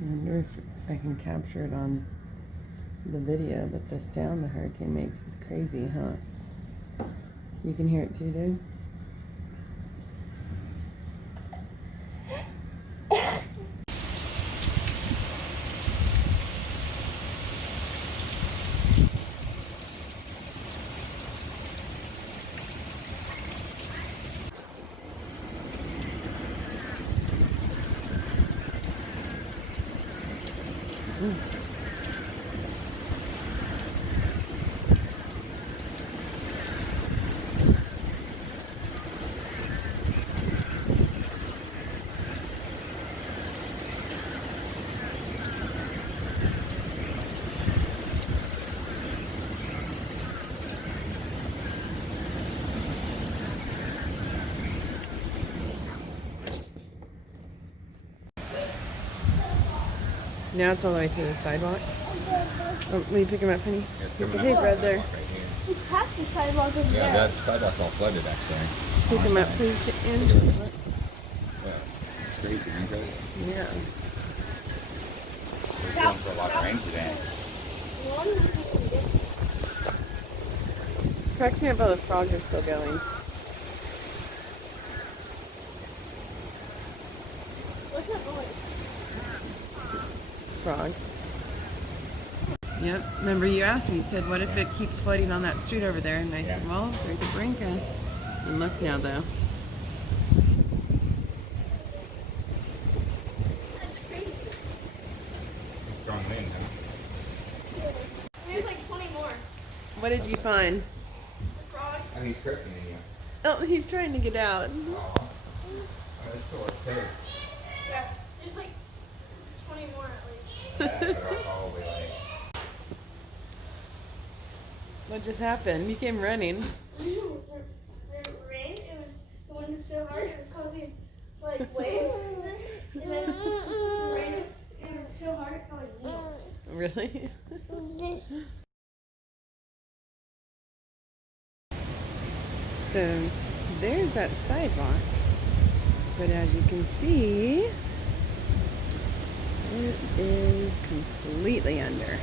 I wonder if I can capture it on the video, but the sound the hurricane makes is crazy, huh? You can hear it too, dude? Now it's all the way to the sidewalk. Oh, will you pick him up, honey? There's a big red there. He's past the sidewalk over there. Yeah, that sidewalk's all flooded actually. Pick him up, please. Yeah, it's crazy, ain't it? Yeah. We're going for a lot of rain today. Cracks me up how the frogs are still going. What's that noise? Frogs. Yep. Remember you asked me, you said, what if it keeps flooding on that street over there? And I said, well, there's a Brinka. And look now, though. That's crazy. Strong wind, huh? There's like 20 more. What did you find? The frog. And he's cripling you. Oh, he's trying to get out. Oh, that's cool. Too. Yeah, there's like 20 more at least. Yeah, they're all the way like. What just happened? You came running. The rain, the wind was so hard, it was causing like waves. And then the rain, it was so hard, it caused needles. Really? So there's that sidewalk. But as you can see, it is completely under.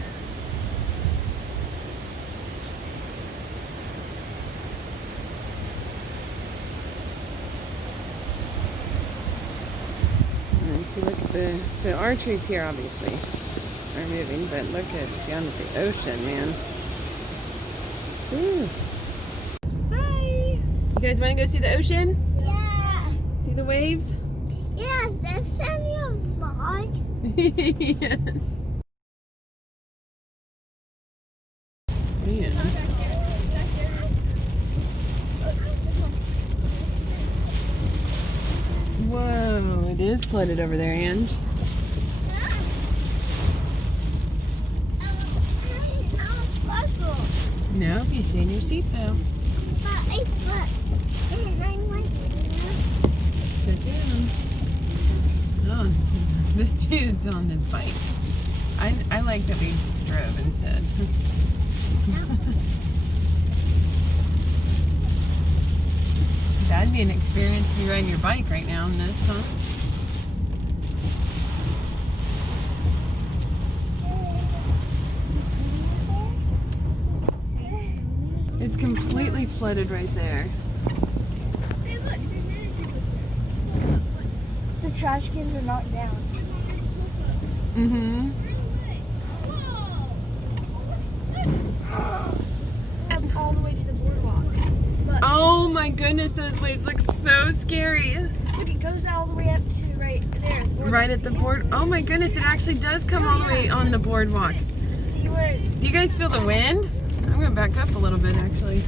And if you look at so our trees here obviously are moving, but look at down at the ocean, man. Ooh. Hi! You guys want to go see the ocean? Yeah. See the waves? Yeah, that's send me a vlog. Yeah. Man. Whoa, it is flooded over there, Ange. No, you stay in your seat though. Sit down. Oh, this dude's on his bike. I like that we drove instead. That'd be an experience to be riding your bike right now in this, huh? It's completely flooded right there. Hey, look, the trash cans are knocked down. Mm-hmm. Up all the way to the boardwalk. But Oh my goodness, those waves look so scary. look, it goes all the way up to right there. Right at the board. Oh my goodness, it actually does come all the way on the boardwalk. See where it's... Do you guys feel the wind? I'm gonna back up a little bit actually.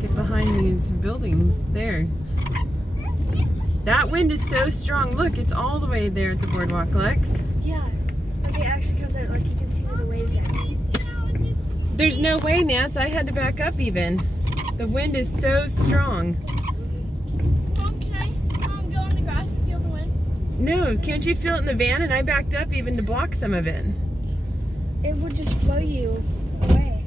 Get behind these buildings there. That wind is so strong. Look, it's all the way there at the boardwalk, Lex. Yeah. Like it actually comes out, like you can see where the waves are. There's no way, Nance. I had to back up even. The wind is so strong. Mom, can I go on the grass and feel the wind? No, can't you feel it in the van? And I backed up even to block some of it. It would just blow you away.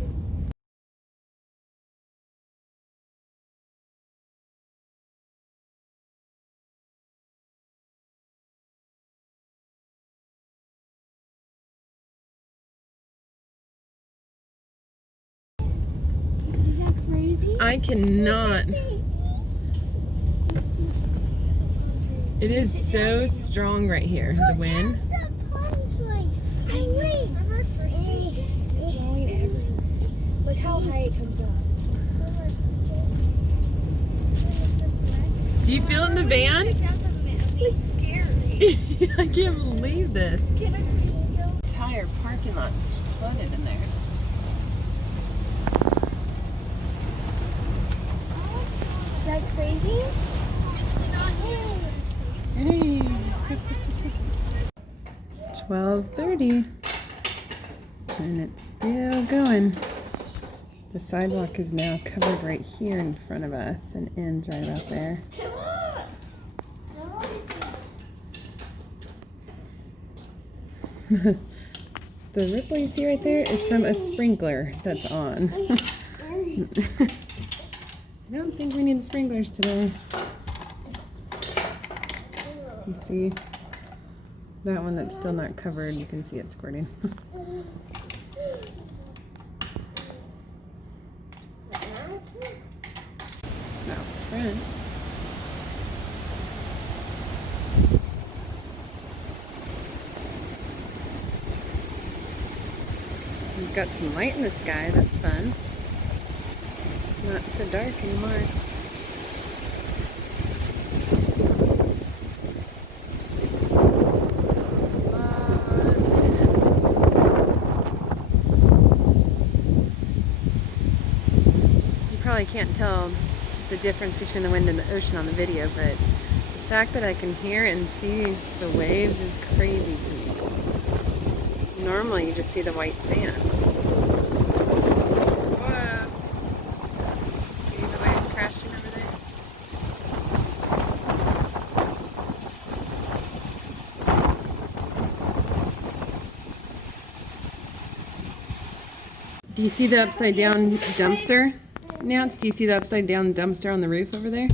I cannot. It is so strong right here, the wind. Look how high it comes up. Do you feel in the van? It's like scary. I can't believe this. Can I please go? Entire parking lot's flooded in there. Is that crazy? Hey. 12:30. And it's still going. The sidewalk is now covered right here in front of us and ends right about there. The ripple you see right there is from a sprinkler that's on. I don't think we need sprinklers today. You see that one that's still not covered, you can see it squirting. Out front. We've got some light in the sky, that's fun. Not so dark anymore. You probably can't tell the difference between the wind and the ocean on the video, but the fact that I can hear and see the waves is crazy to me. Normally you just see the white sand. Whoa. See the waves crashing over there? Do you see the upside down dumpster? Nance, do you see the upside down dumpster on the roof over there?